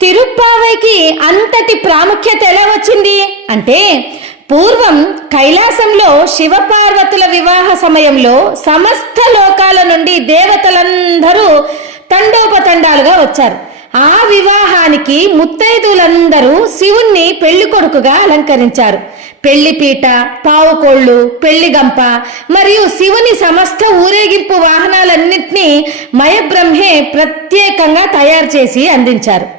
తిరుప్పావైకి అంతటి ప్రాముఖ్యత ఎలా వచ్చింది? అంటే పూర్వం కైలాసంలో శివపార్వతుల వివాహ సమయంలో సమస్త లోకాల నుండి దేవతలందరూ తండోపతండాలుగా వచ్చారు. ఆ వివాహానికి ముత్తైదులందరూ శివుణ్ణి పెళ్ళి కొడుకుగా అలంకరించారు. పెళ్ళిపీట పావుకోళ్ళు పెళ్ళిగంప మరియు శివుని సమస్త ఊరేగింపు వాహనాలన్నింటినీ మయబ్రహ్మే ప్రత్యేకంగా తయారు చేసి అందించారు.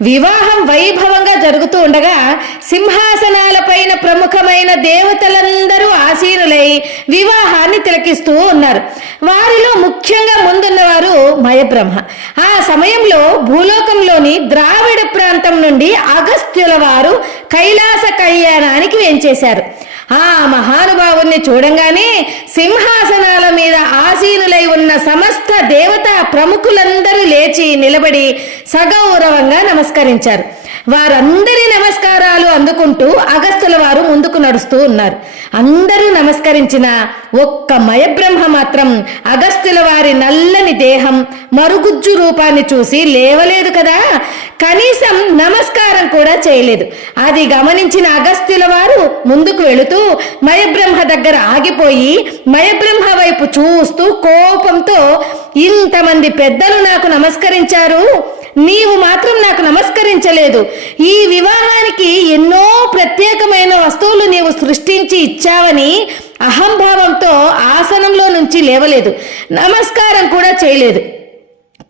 వివాహం వైభవంగా జరుగుతూ ఉండగా సింహాసనాలపైన ప్రముఖమైన దేవతలందరూ ఆసీనులై వివాహాన్ని తిలకిస్తూ ఉన్నారు. వారిలో ముఖ్యంగా ముందున్నవారు మయబ్రహ్మ. ఆ సమయంలో భూలోకంలోని ద్రావిడ ప్రాంతం నుండి అగస్త్యుల వారు కైలాస కళ్యాణానికి వేంచేశారు. ఆ మహానుభావుణ్ణి చూడంగానే సింహాసనాల మీద ఆసీనులై ఉన్న సమస్త దేవత ప్రముఖులందరూ లేచి నిలబడి సగౌరవంగా నమస్కరించారు. వారందరి నమస్కారాలు అందుకుంటూ అగస్తుల వారు ముందుకు నడుస్తూ ఉన్నారు. అందరూ నమస్కరించిన ఒక్క మయబ్రహ్మ మాత్రం అగస్తుల వారి నల్లని దేహం మరుగుజ్జు రూపాన్ని చూసి లేవలేదు కదా. కనీసం నమస్కారం కూడా చేయలేదు. అది గమనించిన అగస్త్యుల వారు ముందుకు వెళుతూ మయబ్రహ్మ దగ్గర ఆగిపోయి మయబ్రహ్మ వైపు చూస్తూ కోపంతో ఇంతమంది పెద్దలు నాకు నమస్కరించారు. నీవు మాత్రం నాకు నమస్కరించలేదు. ఈ వివాహానికి ఎన్నో ప్రత్యేకమైన వస్తువులు నీవు సృష్టించి ఇచ్చావని అహంభావంతో ఆసనంలో నుంచి లేవలేదు. నమస్కారం కూడా చేయలేదు.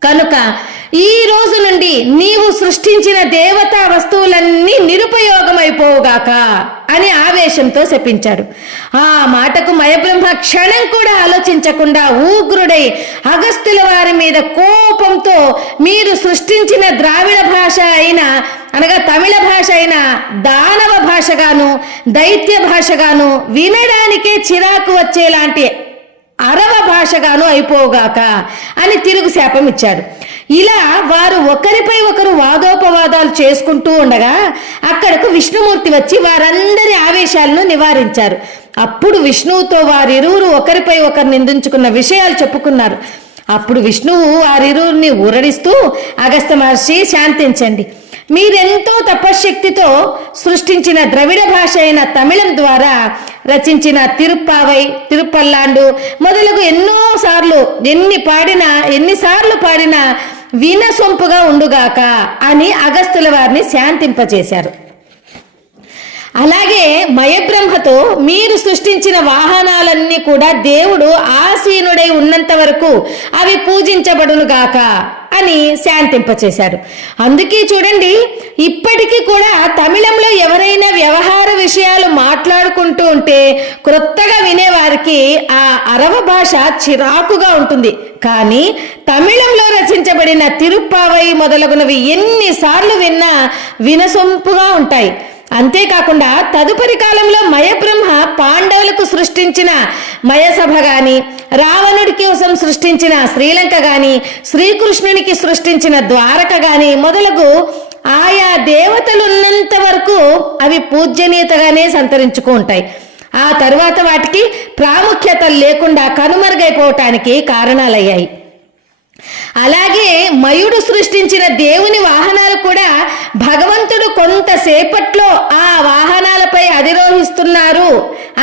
కనుక ఈ రోజు నుండి నీవు సృష్టించిన దేవతా వస్తువులన్నీ నిరుపయోగమైపోవుగాక అని ఆవేశంతో శపించాడు. ఆ మాటకు మయబ్రహ్మ క్షణం కూడా ఆలోచించకుండా ఊగ్రుడై అగస్తుల వారి మీద కోపంతో మీరు సృష్టించిన ద్రావిడ భాష అయిన అనగా తమిళ భాష అయిన దానవ భాషగాను దైత్య భాషగాను వినడానికే చిరాకు వచ్చేలాంటి అరవ భాషగాను అయిపోగాక అని తిరుగు శాపం ఇచ్చాడు ఇలా వారు ఒకరిపై ఒకరు వాదోపవాదాలు చేసుకుంటూ ఉండగా అక్కడకు విష్ణుమూర్తి వచ్చి వారందరి ఆవేశాలను నివారించారు. అప్పుడు విష్ణువుతో వారిరువురు ఒకరిపై ఒకరు నిందించుకున్న విషయాలు చెప్పుకున్నారు. అప్పుడు విష్ణువు వారిరువురిని ఊరడిస్తూ అగస్త మహర్షి శాంతించండి. మీరెంతో తపశ్శక్తితో సృష్టించిన ద్రవిడ భాష అయిన తమిళం ద్వారా రచించిన తిరుప్పావై తిరుపల్లాండు మొదలగు ఎన్నో సార్లు ఎన్ని పాడినా ఎన్నిసార్లు పాడినా వినసొంపుగా ఉండుగాక అని అగస్తుల వారిని శాంతింపజేశారు. అలాగే మయబ్రహ్మతో మీరు సృష్టించిన వాహనాలన్నీ కూడా దేవుడు ఆసీనుడై ఉన్నంత వరకు అవి పూజించబడునుగాక అని శాంతింపచేశారు. అందుకే చూడండి ఇప్పటికీ కూడా తమిళంలో ఎవరైనా వ్యవహార విషయాలు మాట్లాడుకుంటూ ఉంటే క్రొత్తగా వినేవారికి ఆ అరవ భాష చిరాకుగా ఉంటుంది. కానీ తమిళంలో రచించబడిన తిరుప్పావై మొదలగునవి ఎన్నిసార్లు విన్నా వినసొంపుగా ఉంటాయి. అంతేకాకుండా తదుపరి కాలంలో మయబ్రహ్మ పాండవులకు సృష్టించిన మయసభ గాని రావణుడి కోసం సృష్టించిన శ్రీలంక గాని శ్రీకృష్ణునికి సృష్టించిన ద్వారక గాని మొదలగు ఆయా దేవతలున్నంత వరకు అవి పూజ్యనీయతగానే సంతరించుకు ఉంటాయి. ఆ తరువాత వాటికి ప్రాముఖ్యత లేకుండా కనుమరుగైపోవటానికి కారణాలయ్యాయి. అలాగే మయుడు సృష్టించిన దేవుని వాహనాలు కూడా భగవంతుడు కొంతసేపట్లో ఆ వాహనాలపై అధిరోహిస్తున్నారు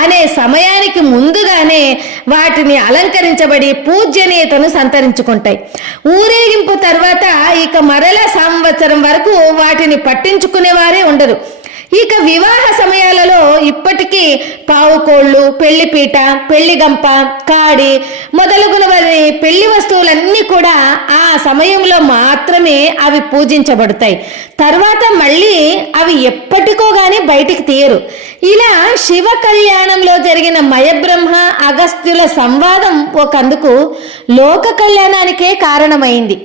అనే సమయానికి ముందుగానే వాటిని అలంకరించబడి పూజ్యనీయతను సంతరించుకుంటాయి. ఊరేగింపు తర్వాత ఇక మరల సంవత్సరం వరకు వాటిని పట్టించుకునేవారే ఉండరు. ఇక వివాహ సమయాలలో పావుకోళ్ళు పెళ్ళిపీట పెళ్ళిగంప కాడి మొదలగునవని పెళ్ళి వస్తువులన్నీ కూడా ఆ సమయంలో మాత్రమే అవి పూజించబడతాయి. తర్వాత మళ్ళీ అవి ఎప్పటికో గాని బయటికి తీయరు. ఇలా శివ కళ్యాణంలో జరిగిన మయబ్రహ్మ అగస్త్యుల సంవాదం ఒకందుకు లోక కళ్యాణానికే కారణమైంది.